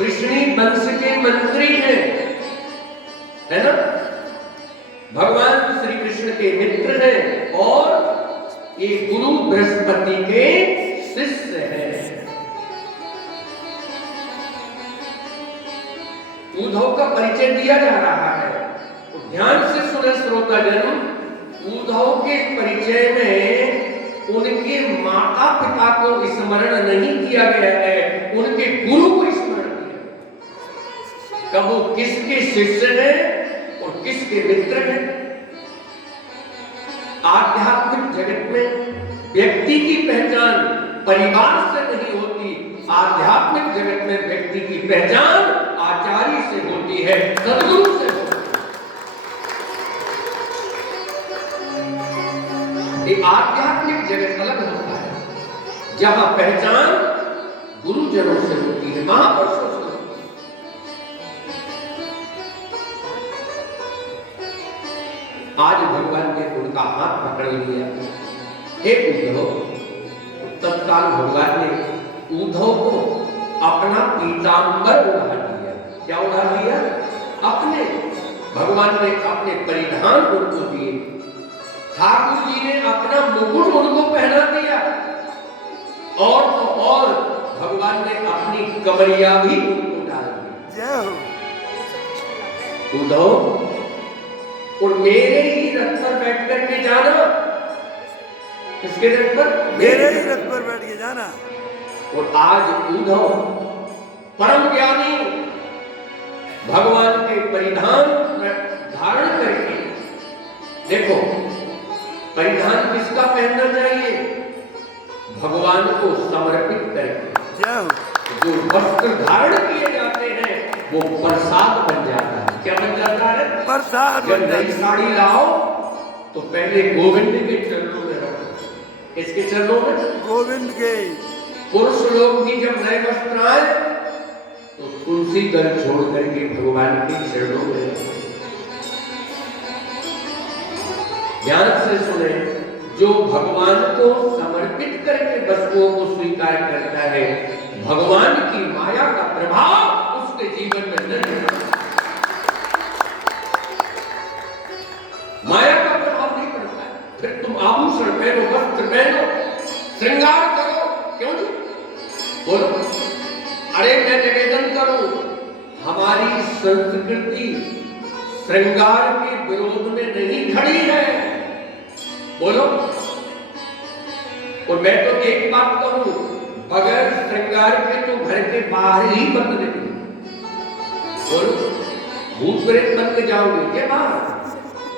कृष्णी वंश के मंत्री हैं, है ना? भगवान श्री कृष्ण के मित्र हैं और ये गुरु बृहस्पति के शिष्य हैं। उद्धव का परिचय दिया जा रहा है, तो ध्यान से सुने श्रोताजन। उद्धव के परिचय में उनके माता पिता को स्मरण नहीं किया गया है, उनके गुरु को स्मरण किया। कब वो किसके शिष्य हैं और किसके मित्र हैं? आध्यात्मिक जगत में व्यक्ति की पहचान परिवार से नहीं होती, आध्यात्मिक जगत में व्यक्ति की पहचान आचार्य से होती है, सदगुरु से होती है। ये आध्यात्मिक जगत अलग होता है, जहां पहचान गुरुजनों से होती है, महापुरुषों से होती है। आज भगवान ने उनका हाथ पकड़ लिया। हे उद्धव, तत्काल भगवान ने उद्धव को अपना पीतांबर उड़ा दिया। क्या उड़ा दिया? अपने भगवान ने अपने परिधान उनको दिए। ठाकुर जी ने अपना मुकुट उनको पहना दिया और तो और भगवान ने अपनी कमरिया भी उनको डाल दी। उद्धव, और मेरे ही रथ पर बैठ करके जाना। किसके रथ पर? मेरे ही रथ पर बैठ के जाना। और आज उद्धव परम ज्ञानी भगवान के परिधान धारण करके, देखो परिधान किसका पहनना चाहिए? भगवान को समर्पित करके जो वस्त्र धारण किए जाते हैं वो प्रसाद बन जाता है। क्या बन जाता है? प्रसाद। जब नई साड़ी लाओ तो पहले गोविंद के चरणों में रखो। किसके चरणों में? गोविंद के। पुरुष लोग भी जब नए वस्त्र आए तो तुलसी दल छोड़ करके भगवान के चरणों में रखो। ध्यान से सुने, जो भगवान को समर्पित करके वस्तुओं को स्वीकार करता है, भगवान की माया का प्रभाव उसके जीवन में नहीं पड़ता। माया का प्रभाव नहीं पड़ता है। फिर तुम आभूषण पहनो, वस्त्र पहनो, श्रृंगार करो, क्यों नहीं? बोलो, अरे मैं निवेदन करूं, हमारी संस्कृति श्रृंगार के विरोध में नहीं खड़ी है। बोलो, और मैं तो एक बात कहूं, बगैर श्रृंगार के तो घर के बाहर ही बंद निकलो। बोलो, भूत प्रेत बन के जाओगे क्या बाहर?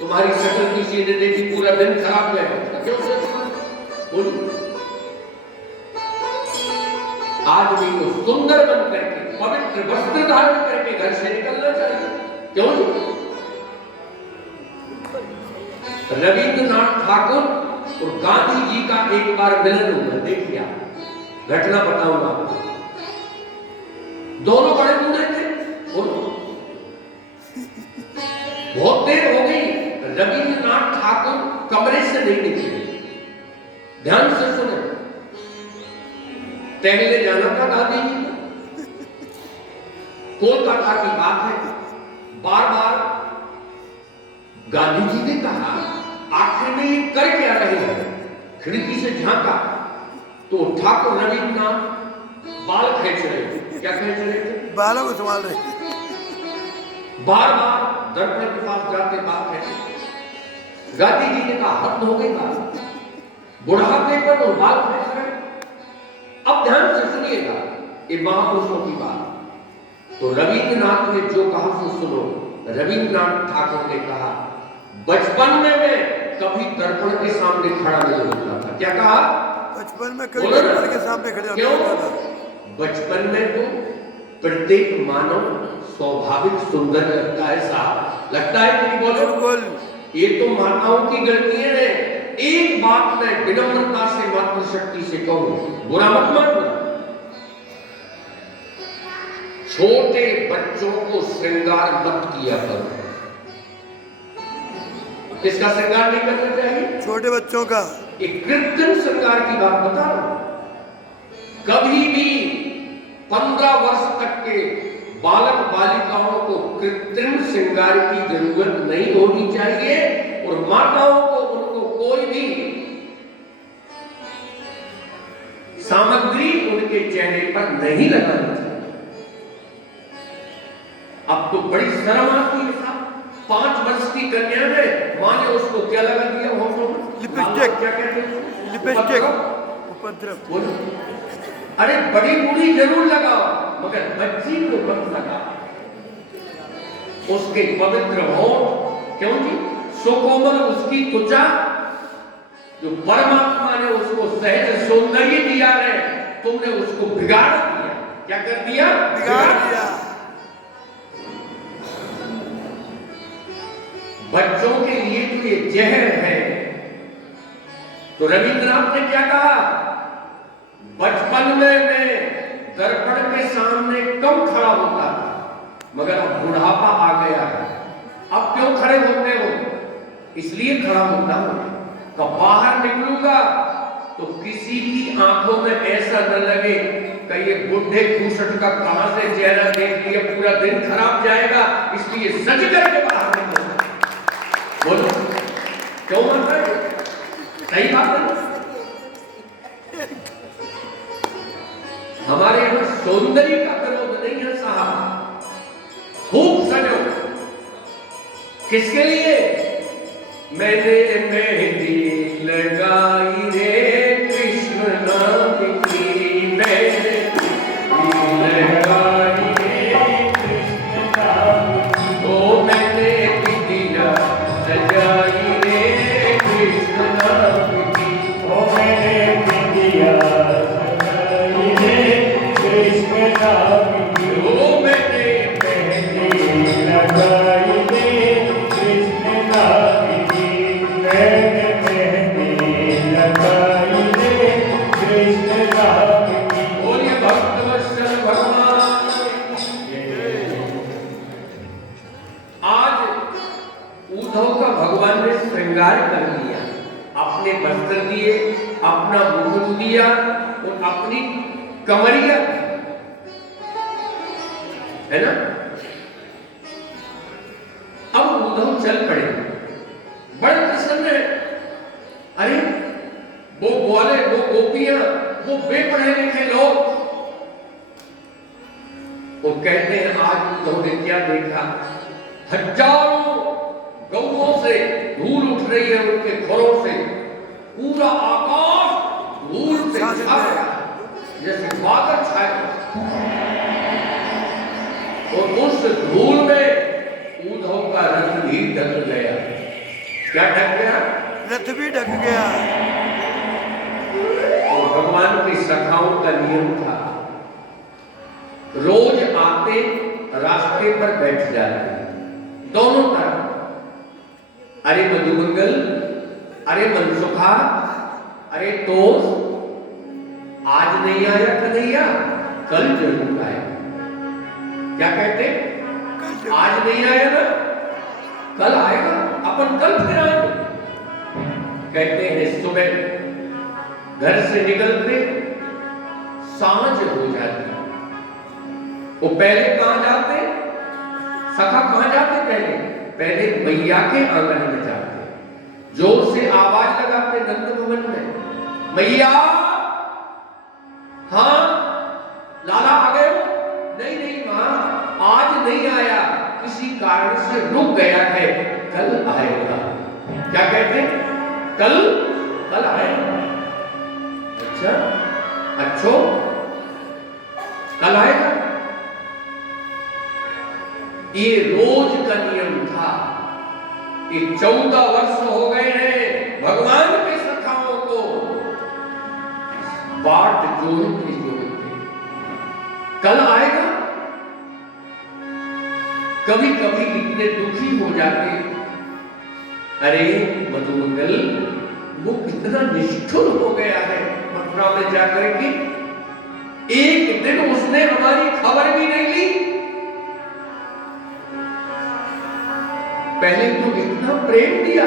तुम्हारी शक्ल किसी ने देखी, पूरा दिन खराब है, क्यों से? बोलो, आदमी को सुंदर बन करके, पवित्र वस्त्र धारण करके घर से निकलना चाहिए, क्यों नहीं? रविंद्रनाथ ठाकुर और गांधी जी का एक बार मिलन हुआ। देखिए, घटना बताऊंगा आपको। दोनों बड़े बूढ़े थे, बहुत देर हो गई, रविंद्रनाथ ठाकुर कमरे से नहीं निकले। ध्यान से सुने, टहलने जाना था गांधी जी को, कोलकाता की बात है। बार बार गांधी जी ने कहा, आखिर में ये कर क्या रहे हैं? खिड़की से झांका तो ठाकुर रविंद्रनाथ बाल खींच रहे थे। क्या खींच रहे थे? बालों को संभाल रहे। बार बार दर्पण के पास जाते बाल खींच। गांधी जी ने कहा, हद हो गई बात, बुढ़ापे पर वो बाल खींच रहे। अब ध्यान से सुनिएगा, ये महापुरुषों की बात। तो रविंद्रनाथ ने जो कहा वो सुनो। रविंद्रनाथ ठाकुर ने कहा, बचपन में मैं कभी दर्पण के सामने खड़ा नहीं होता था। क्या कहा? बचपन में कभी दर्पण के सामने खड़े होता था। बचपन में तो प्रत्येक मानव स्वाभाविक सुंदर लगता है, साफ लगता है कि नहीं? बोलो, बिल्कुल। ये तो माताओं की गलतियां हैं। एक बात मैं विनम्रता से, मातृशक्ति से कहूं, बुरा मत मानना। छोटे बच्चों को श्रृंगार मत किया करो। किसका श्रृंगार नहीं करना चाहिए? छोटे बच्चों का। एक कृत्रिम श्रृंगार की बात बता रहा हूं। कभी भी 15 वर्ष तक के बालक बालिकाओं को कृत्रिम श्रृंगार की जरूरत नहीं होनी चाहिए और माताओं को उनको कोई भी सामग्री उनके चेहरे पर नहीं लगानी चाहिए। अब तो बड़ी शर्म आती है साहब, 5 वर्ष की कन्या में मां ने उसको क्या लगा दिया? होठों में लिपस्टिक। क्या कहते हैं? लिपस्टिक उपद्रव। बोलो, अरे बड़ी बूढ़ी जरूर लगाओ मगर बच्ची को मत लगाओ। उसके पवित्र होठ, क्यों जी? सुकोमल उसकी त्वचा, जो परमात्मा ने उसको सहज सौंदर्य दिया है, तुमने उसको बिगाड़ दिया। क्या कर दिया? बिगाड़ दिया। बच्चों के लिए तो ये जहर है। तो रविंद्रनाथ ने क्या कहा? बचपन में मैं दर्पण के सामने कम खड़ा होता था, मगर अब बुढ़ापा आ गया है। अब क्यों खड़े होते हो? इसलिए खड़ा होता हूं तो बाहर निकलूंगा तो किसी की आंखों में ऐसा न लगे कि ये बुढ़े खूसट का कहां से चेहरा देख लिया, पूरा दिन खराब जाएगा, इसलिए सज करके बाहर निकलूंगा। बोलो, क्यों मत रहे? सही बात है। हमारे यहां सौंदर्य का विरोध नहीं है साहब। खूब सजो। किसके लिए? मैंने मेहंदी लगाई रे कृष्ण नाम की, मैंने लगाई रे कृष्ण नाम की, ओ मैंने बिटिया सजाई रे कृष्ण नाम की, ओ मैंने बिटिया सजाई रे कृष्ण नाम की, ओ मैंने मेहंदी लगाई रे कृष्ण नाम की, मैंने मेहंदी लगाई रे कृष्ण नाम की। बोलिए भक्तवत्सल भगवान। आज उद्धव का भगवान ने श्रृंगार कर दिया, अपने वस्त्र दिए, अपना मुकुट दिया और अपनी कमरिया दी, है ना? अब उद्धव चल पड़े, बड़े प्रसन्न है। अरे वो ग्वाले, वो गोपियां, वो बेपढ़े लिखे लोग, वो कहते हैं आज उन्होंने क्या देखा? हजारों गौओं से धूल उठ रही है, उनके घरों से पूरा आकाश धूल से छा गया, जैसे बादल छाए। और उस धूल में उद्धव का रथ भी ढक गया। क्या ढक गया? रथ भी ढक गया। और भगवान की सखाओं का नियम था, रोज आते रास्ते पर बैठ जाते दोनों तरफ। अरे मधुमंगल, अरे मनसुखा, अरे तोस, आज नहीं आया कन्हैया, कल जरूर आए। क्या कहते? आज नहीं आया ना, कल आएगा, अपन कल फिर आएंगे। कहते हैं सुबह घर से निकलते सांझ हो जाती। वो पहले कहां जाते? सखा कहां जाते? पहले मैया के आंगन में जाते, जोर से आवाज लगाते नंद भवन में, मैया, हाँ लाला आ गए हो? नहीं नहीं मां, आज नहीं आया, किसी कारण से रुक गया है, कल आएगा। क्या कहते? कल आएगा। अच्छा, अच्छो, कल आएगा। ये रोज का नियम था। ये 14 वर्ष हो गए हैं भगवान के सखाओं को बाट जोड़ते कल आएगा। कभी कभी इतने दुखी हो जाते, अरे मधुमंगल वो कितना निष्ठुर हो गया है, मथुरा में जाकर के एक दिन उसने हमारी खबर भी नहीं ली। पहले तो इतना प्रेम दिया,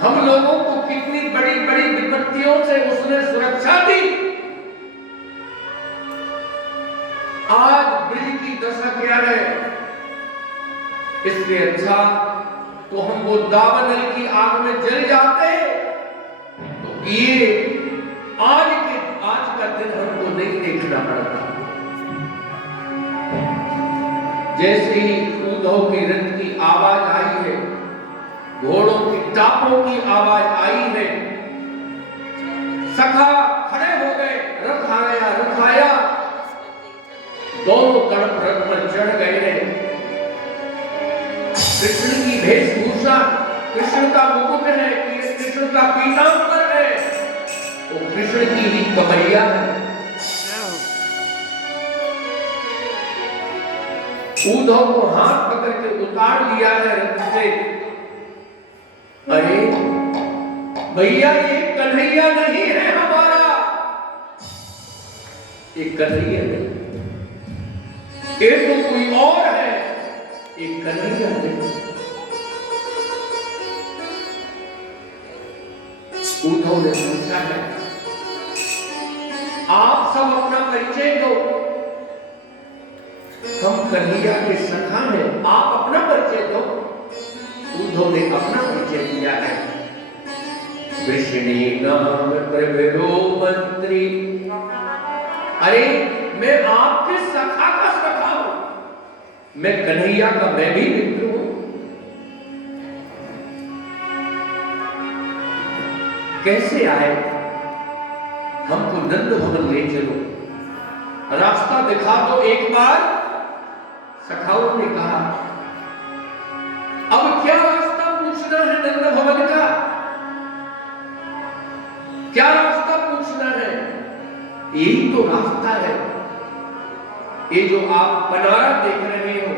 हम लोगों को कितनी बड़ी बड़ी विपत्तियों से उसने सुरक्षा दी, आज ब्रज की दशा क्या है? इससे अच्छा तो हम वो दावानल की आग में जल जाते। तो ये आज का दिन हमको नहीं देखना पड़ता। जैसे ही उद्धव के रथ की आवाज आई है, घोड़ों की टापों की आवाज आई है, सखा खड़े हो गए, रथ आया, रथ आया, दोनों तरफ रथ पर चढ़ गए हैं। कृष्ण की वेशभूषा, कृष्ण का मुकुट है, कृष्ण का पीतांबर है, वो कृष्ण की ही कमरिया है। उद्धव को हाथ पकड़ के उतार लिया है रथ से। अरे भैया, ये कन्हैया नहीं है हमारा, ये कन्हैया नहीं, ये तो कोई और है, ये कन्हैया नहीं। उद्धव ने पूछा है, आप सब अपना परिचय दो, हम कन्हैया के सखा हैं, आप अपना परिचय दो। उद्धव ने अपना परिचय दिया है। कृष्णे नाम प्रभो मंत्री, अरे मैं आपके सखा का सखा हूं, मैं कन्हैया का मैं भी मित्र हूं। कैसे आए? हमको नंद भवन ले चलो, रास्ता दिखा दो एक बार। सखाओं ने कहा, अब क्या रास्ता पूछना है नंद भवन का? क्या रास्ता पूछना है? यही तो रास्ता है। ये जो आप पनारा देख रहे हो,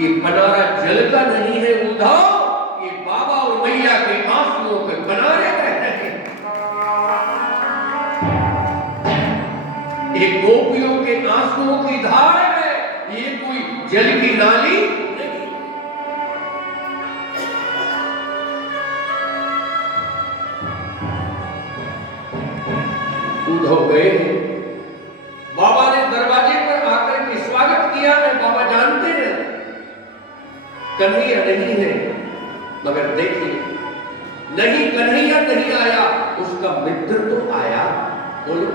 ये पनारा जल का नहीं है उद्धव, ये बाबा और मैया के आंसुओं के पनारे कहते हैं। ये गोपियों के आंसुओं की धार है, ये कोई जल की नाली नहीं। उद्धव गए, बाबा ने दरवाजे पर आकर के स्वागत किया है। बाबा जानते हैं कन्हैया नहीं है, मगर देखिए, नहीं कन्हैया नहीं आया, उसका मित्र तो आया। बोलो,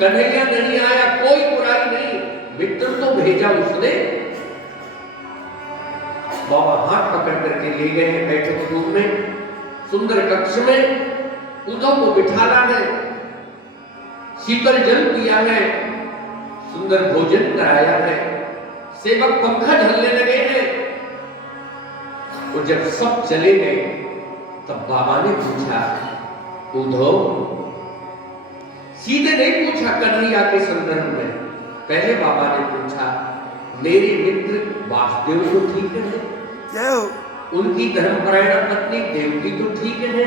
कन्हैया नहीं आया, कोई बुराई नहीं, मित्र तो भेजा उसने। बाबा हाथ पकड़ करके ले गए हैं बैठक रूम में, सुंदर कक्ष में। उद्धव को बिठाना है, शीतल जल पिया है, सुंदर भोजन कराया है, सेवक पंखा झलने लगे हैं। और जब सब चले गए, तब बाबा ने पूछा, उद्धव, सीधे नहीं पूछा कन्हैया के संदर्भ में, पहले बाबा ने पूछा, मेरे मित्र वासुदेव तो ठीक है, उनकी धर्मपरायण पत्नी देवकी तो ठीक है,